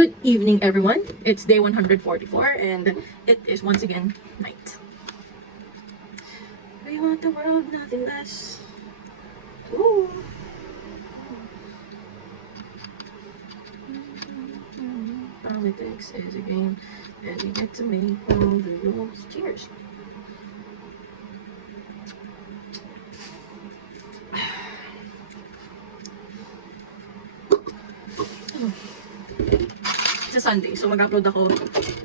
Good evening, everyone. It's day 144, and it is once again night. We want the world, nothing less. Ooh. Politics is a game, and we get to make all the rules. Cheers. It's a Sunday, so mag-upload ako.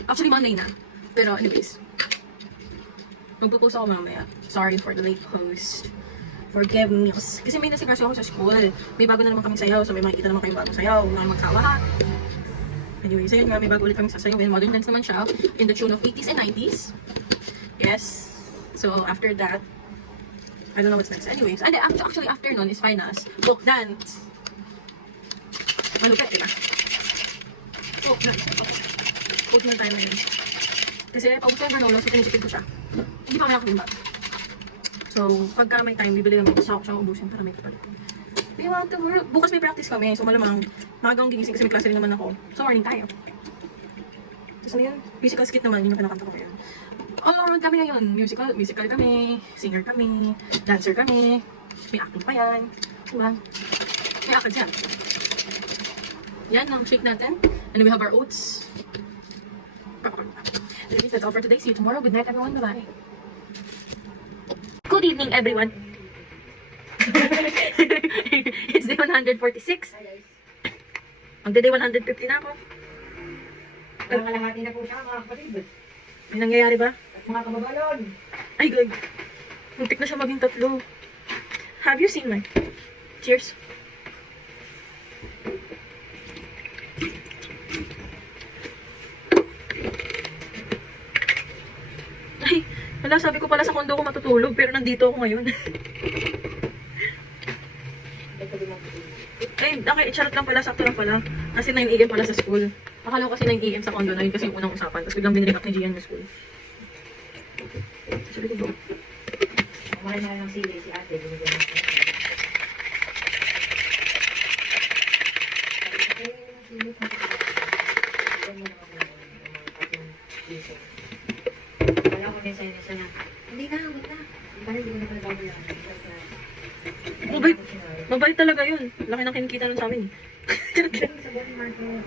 Actually, Monday na. Pero anyways, magpo-post ako mamaya. Sorry for the late post. Forgive me. Kasi may nasigrasyo ako sa school. May bago na naman kaming sayaw, so may makikita naman kayong bagong sayaw. Huwag naman magsawa ha. Anyways, ayun nga, may bago ulit kaming sasayawin. Modern dance naman siya, in the tune of 80s and 90s. Yes. So, after that, I don't know what's next. Anyways, and actually after nun is finals. Folk dance. Malupit, diba? Folk dance. Folk na tayo ngayon. Kasi paubos ko yung granola, so tinisipid ko siya. Hindi pa kaya ako bimbag. So, pagka may time, bibili kami. Gusto ko siyang ubusin para may kapalit. We want the world. Bukas may practice kami, so malamang magang gigising kasi may klase rin naman ako. So, morning tayo. Tapos ano yun? Musical skit naman, yun yung pinakanta ko ngayon. All around kami ngayon. Musical kami, singer kami, dancer kami, may acting pa yan. Diba? May acting yan. Yan ang shake natin. And then we have our oats. Anyways, that's all for today. See you tomorrow. Good night, everyone. Bye-bye. Good evening, everyone. It's day 146. Magda-day 150 na ako. Kalahati na po siya, mga kapatid. May nangyayari ba? At mga kababalon. Ay, good. Muntik na siya maging tatlo. Have you seen mine? Cheers. Ay, wala, sabi ko pala sa kondo ko matutulog, pero nandito ako ngayon. Ay, okay, charot lang pala, sakto lang pala. Kasi 9 AM pala sa school. Akala ko kasi 9 AM sa condo na yun kasi yung unang usapan. Tapos biglang binigay ni Gian yung school. Sabi ko, Kumain na ng sili si ate. Wala ko din sa'yo na. Hindi na, huwag na. Parang hindi ko na pala yan. mabait talaga yun. Laki ng kinikita nun sa amin. Sa body market.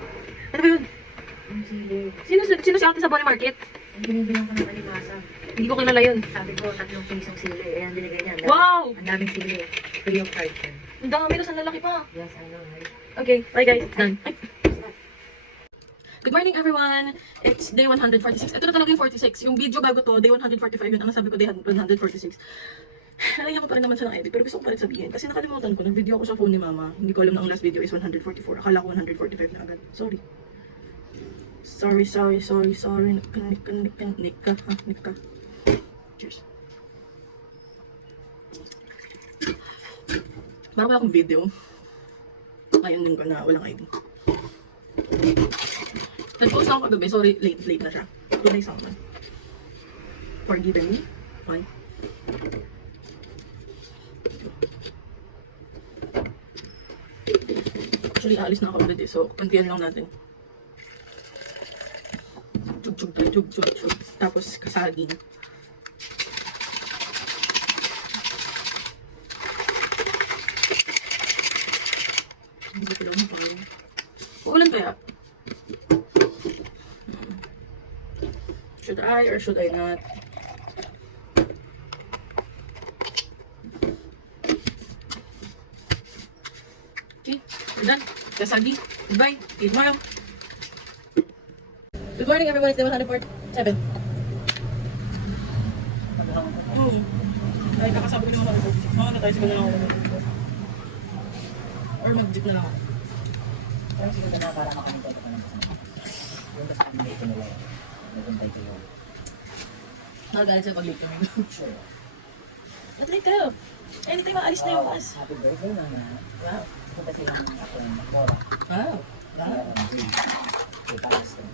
Ano ba yun? Ang sili. Sino si ate sa Bonnie Market? Ang binibilang ko ng kalimasa. Hindi ko kilala yun. Sabi ko, 3 pisong sili. Ayan, binigay niya. Wow! Ang daming sili. Free of charge yan. Ang dami na sa lalaki pa. Yes, I know, right? Okay, bye guys. Done. Ay. Good morning, everyone. It's day 146. Ito na talaga yung 46. Yung video bago to, day 145 yun. Ang sabi ko, day 146. Nalagyan ko pa rin naman siya ng edit, pero gusto ko pa rin sabihin. Kasi nakalimutan ko, nag-video ako sa phone ni mama. Hindi ko alam na ang last video is 144. Akala ko 145 na agad. Sorry. Sorry. Nika. Cheers. Meron akong video. Ngayon din ko na walang ID. Nag-post ako kagabi. Sorry, late na siya. Today someone. Forgive me. Fine. Actually, aalis na ako ulit eh. So, kantiyan lang natin. Chug. Tapos, kasagin. Hindi ko lang makain. Uulan kaya? Should I or should I not? Okay, we're done. Kasagi. Goodbye. See you tomorrow. Good morning, everyone. It's day 147. Ay, kakasabi ko naman ako. Mga na tayo siguro na ako. Or mag-jeep na lang ako. Pero siguro na para makanintay ko pa ng kasama. Yung basta ang date nila. Naguntay ko yun. Nakagalit sa'yo pag-late kami. Sure. Mag-late kayo. Anytime maalis na yung bus. Happy birthday, mama. Wow. Punta silang ako ng Mora. Wow. Kay Palestine.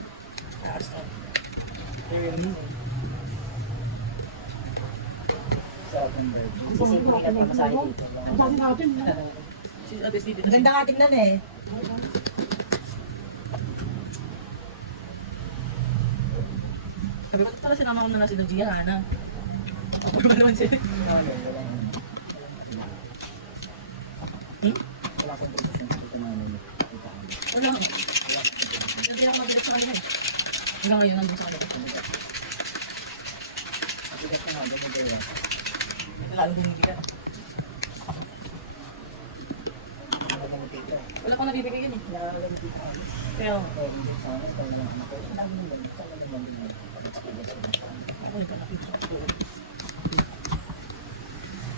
Very amazing. Sarap ng birthday. Kasi hindi ka pamasahe dito. Ang dami natin. She's obviously dito. Ganda nga tingnan eh. Sabi ko, pala sinama ko na lang si Gia, Hana. Ako ba naman siya? Wala naman. Wala akong promotion sa ito namin. Wala. Hindi lang mabilis sa kanila eh. Hanggang ngayon nandun sa kanila. Mabigat na nga, ganyan din. Lalo bumibigyan. Wala kang dito. Wala ko nabibigay yun eh. Wala kang dito. Pero, Pero hindi sa akin, ikaw na lang anak ko. Ang dami ng ganito. Saan naman din yun? ako yung kapatid sa ako.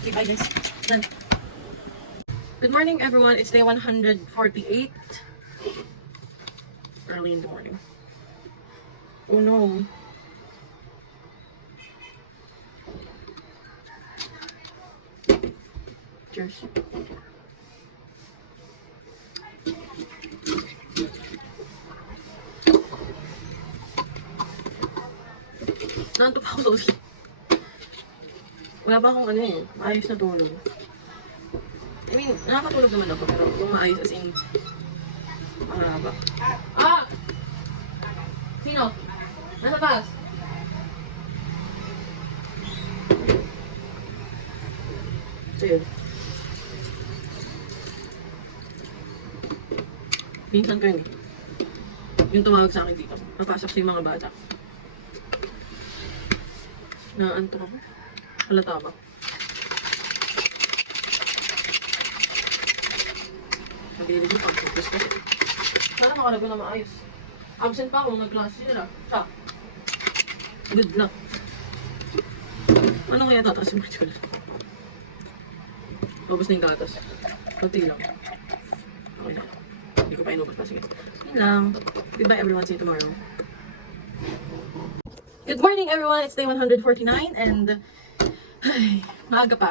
Okay, bye guys. Done. Good morning everyone. It's day 148. Early in the morning. Oh no. Cheers. Nanto pa ako sa wala pa akong ano eh, maayos na tulog. I mean, nakakatulog naman ako, pero yung maayos as in, mahaba. Ah! Sino? Nasa taas? So yun. Pinsan ko yun eh. Yung tumawag sa akin dito. Napasok sa yung mga bata. Naantok ako. Halata ba? Nagdilig yung pag-focus kasi. Sana makalago na maayos. Absent pa ako, nag-class sila. Siya. Good luck. Ano kaya tataas yung virtual? Ubus na yung gatas. Kunti lang. Okay na. Hindi ko pa inubos pa. Sige. Yun lang. Goodbye everyone. See you tomorrow. Good morning everyone. It's day 149 and ay, maaga pa.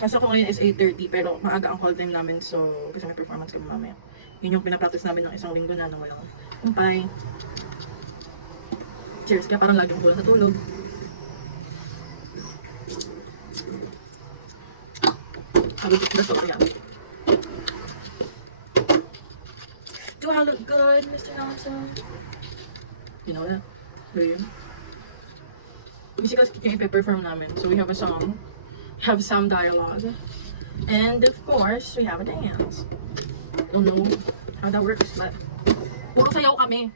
Kaso ko ngayon is 8:30 pero maaga ang call time namin so kasi may performance kami mamaya. Yun yung pinapractice namin ng isang linggo na nang walang kumpay. Cheers, kaya parang laging kulang sa tulog. Habang the story yan. Do I look good, Mr. Nelson? You know that? Do you? Basically, yung ipe-perform namin. So we have a song, have some dialogue, and of course, we have a dance. Don't know how that works, but puro sayaw kami.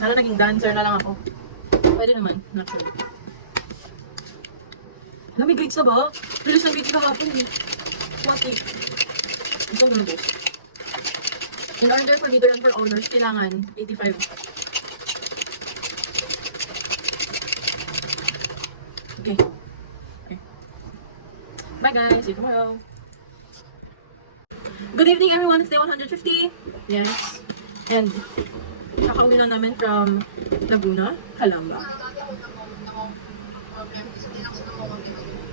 Sana naging dancer na lang ako. Pwede naman, naturally. May grades na ba? Bilis na grades kahapon eh. What eh? Isang ganun dos. In order for me to run for honors, kailangan 85. Okay. Bye guys. See you tomorrow. Good evening everyone. It's day 150. Yes. And kakauwi na namin from Laguna, Calamba.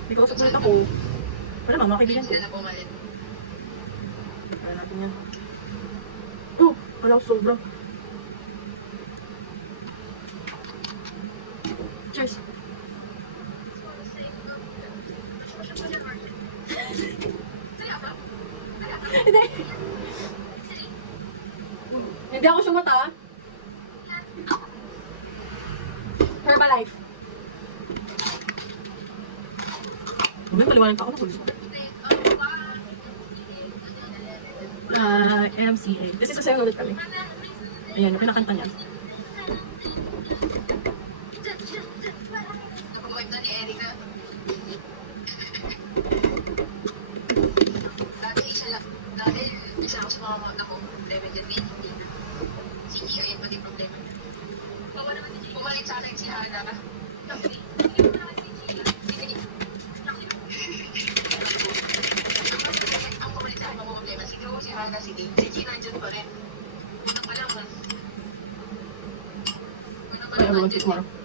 May kausap ulit ako. Wala mga kaibigan ko. Wala natin yan. Oh! Wala ko sobra. Cheers! Hindi. Hindi ako sumata. Herbalife. May paliwanag pa ako na kulit. MCA. This is a sayo ulit kami. Ayan, yung pinakanta niya. Isa ako sa mga problema dyan, si Iya yung pati problema. Pumalit sa akin si Hana ka. Ang pumalit sa akin mga problema, si Joe, si Hana, si Dave, si Gina dyan pa rin. Unang pala mo. Bye everyone, see you tomorrow.